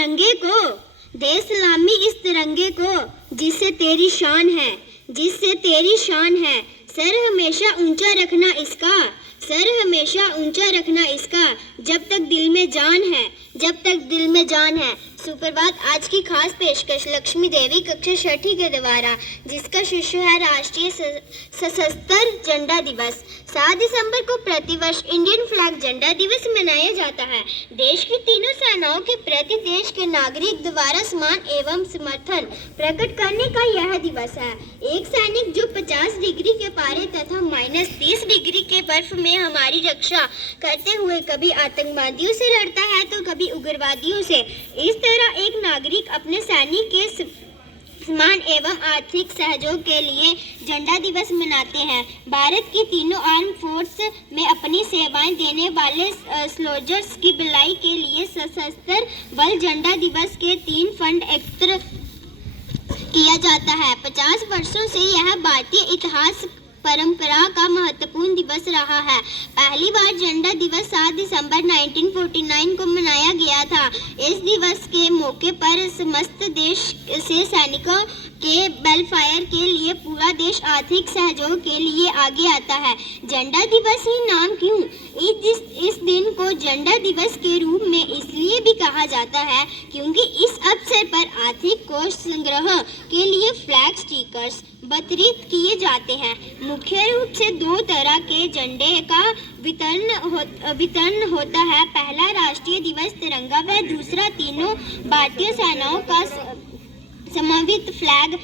तिरंगे को, दे सलामी इस तिरंगे को जिससे तेरी शान है, जिससे तेरी शान है। सर हमेशा ऊंचा रखना इसका, सर हमेशा ऊंचा रखना इसका, जब तक दिल में जान है, जब तक दिल में जान है। सुप्रभात आज की खास पेशकश लक्ष्मी देवी कक्षा छठी के द्वारा, जिसका शीर्षक है राष्ट्रीय सशस्त्र झंडा दिवस। 7 दिसंबर को प्रतिवर्ष इंडियन फ्लैग झंडा दिवस मनाया जाता है। देश की तीनों सेनाओं के प्रति देश के नागरिक द्वारा सम्मान एवं समर्थन प्रकट करने का यह दिवस है। एक सैनिक जो 50 डिग्री के पारे तथा -30 डिग्री के बर्फ में हमारी रक्षा करते हुए कभी आतंकवादियों से लड़ता है तो कभी उग्रवादियों से, इस तरह एक नागरिक अपने सैनिक के सम्मान एवं आर्थिक सहयोग के लिए झंडा दिवस मनाते हैं। भारत की तीनों आर्म फोर्स में अपनी सेवाएं देने वाले सोल्जर्स की भलाई के लिए सशस्त्र बल झंडा दिवस के 3 फंड एकत्र किया जाता है। 50 वर्षों से यह भारतीय इतिहास परंपरा का महत्वपूर्ण दिवस रहा है। पहली बार झंडा दिवस 7 दिसंबर 1949 को मनाया गया था। इस दिवस के मौके पर समस्त देश से सैनिकों के वेलफेयर के लिए पूरा देश आर्थिक सहयोग के लिए आगे आता है। झंडा दिवस ही नाम क्यों? इस दिन को झंडा दिवस के रूप में इसलिए भी कहा जाता है क्योंकि इस अवसर पर आर्थिक कोष संग्रह के लिए फ्लैग स्टिकर्स वितरित किए जाते हैं। मुख्य रूप से 2 तरह के झंडे का वितरण होता है। पहला राष्ट्रीय दिवस तिरंगा व दूसरा तीनों भारतीय सेनाओं का समन्वित फ्लैग,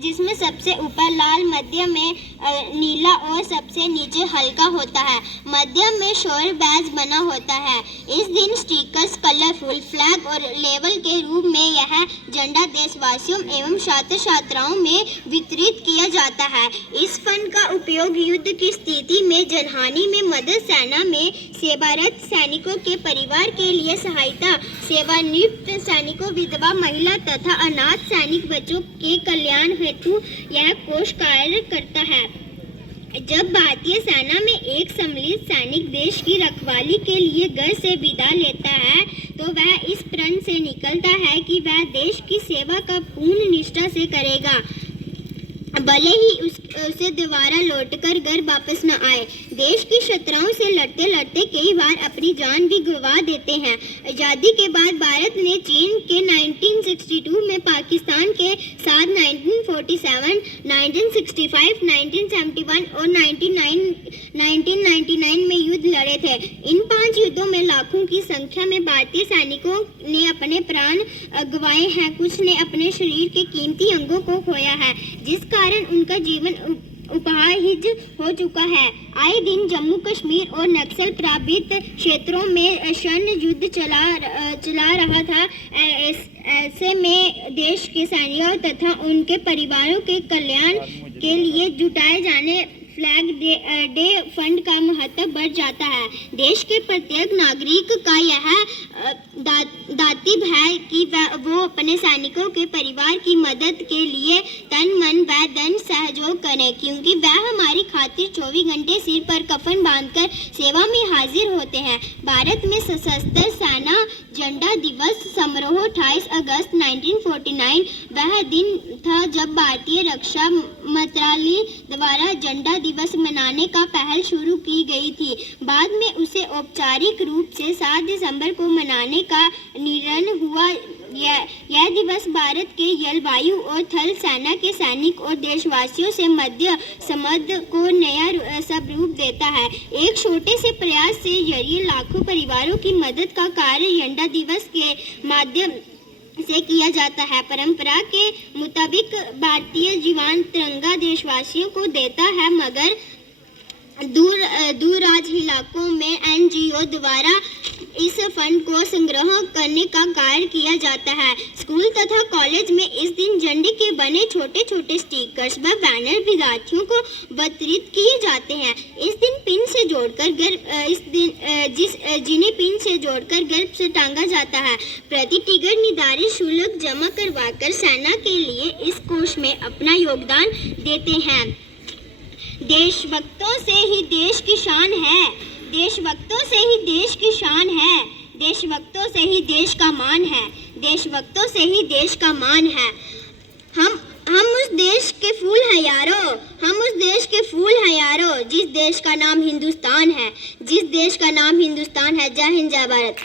जिसमें सबसे ऊपर लाल, मध्य में नीला और सबसे नीचे हल्का होता है। मध्य में शौर्य बैज बना होता है। इस दिन स्टिकर्स, कलरफुल फ्लैग और लेबल के रूप में यह झंडा देशवासियों एवं छात्र छात्राओं में वितरित किया जाता है। इस फंड का उपयोग युद्ध की स्थिति में जनहानि में मदद, सेना में सेवारत सैनिकों के परिवार के लिए सहायता, सेवानिवृत्त सैनिकों, विधवा महिला तथा अनाथ सैनिक बच्चों के कल्याण हेतु यह कोष कार्य करता है। जब भारतीय सेना में एक सम्मिलित सैनिक देश की रखवाली के लिए घर से विदा लेता है तो वह इस प्रण से निकलता है कि वह देश की सेवा का पूर्ण निष्ठा से करेगा, भले ही उसे दोबारा लौटकर घर वापस न आए। देश की शत्रुओं से लड़ते लड़ते कई बार अपनी जान भी गंवा देते हैं। आज़ादी के बाद भारत ने चीन के 1962 में, पाकिस्तान के साथ 1947, 1965, 1971 और 1999 में युद्ध लड़े थे। इन 5 युद्धों में लाखों की संख्या में भारतीय सैनिकों ने अपने प्राण गंवाए हैं। कुछ ने अपने शरीर के कीमती अंगों को खोया है, जिस कारण उनका जीवन उपहाहिज हो चुका है। आए दिन जम्मू कश्मीर और नक्सल प्रभावित क्षेत्रों में सैन्य युद्ध चला रहा था। ऐसे में देश के सैनिकों तथा उनके परिवारों के कल्याण के लिए जुटाए जाने फ्लैग डे फंड का महत्व बढ़ जाता है। देश के प्रत्येक नागरिक का यह दायित्व है कि वो अपने सैनिकों के परिवार की मदद के लिए तन मन व धन सहयोग करें, क्योंकि वह हमारी खातिर 24 घंटे सिर पर कफन बांधकर सेवा में हाजिर होते हैं। भारत में सशस्त्र सेना झंडा दिवस समारोह 28 अगस्त 1949 वह दिन था जब भारतीय रक्षा मंत्रालय द्वारा झंडा दिवस मनाने का पहल शुरू की गई थी। बाद में उसे औपचारिक रूप से 7 दिसंबर को मनाने का निर्णय हुआ। यह दिवस भारत के जलवायु और थल सेना के सैनिक और देशवासियों से मध्य संबंध को नया स्वरूप देता है। एक छोटे से प्रयास से जरिए लाखों परिवारों की मदद का कार्य झंडा दिवस के माध्यम से किया जाता है। परंपरा के मुताबिक भारतीय जीवन तिरंगा देशवासियों को देता है, मगर दूरदराज इलाकों में एनजीओ द्वारा इस फंड को संग्रह करने का कार्य किया जाता है। स्कूल तथा कॉलेज में इस दिन झंडे के बने छोटे छोटे स्टिकर्स व बैनर विद्यार्थियों को वितरित किए जाते हैं। इस दिन पिन से जोड़कर जिन्हें पिन से जोड़कर गर्भ से टांगा जाता है। प्रति टिकट निर्धारित शुल्क जमा करवाकर सेना के लिए इस कोष में अपना योगदान देते हैं। देशभक्तों से ही देश की शान है, देशभक्तों से ही देश की शान है। देशभक्तों से ही देश का मान है, देशभक्तों से ही देश का मान है। हम उस देश के फूल हैं यारो, हम उस देश के फूल हैं यारो, जिस देश का नाम हिंदुस्तान है, जिस देश का नाम हिंदुस्तान है। जय हिंद, जय भारत।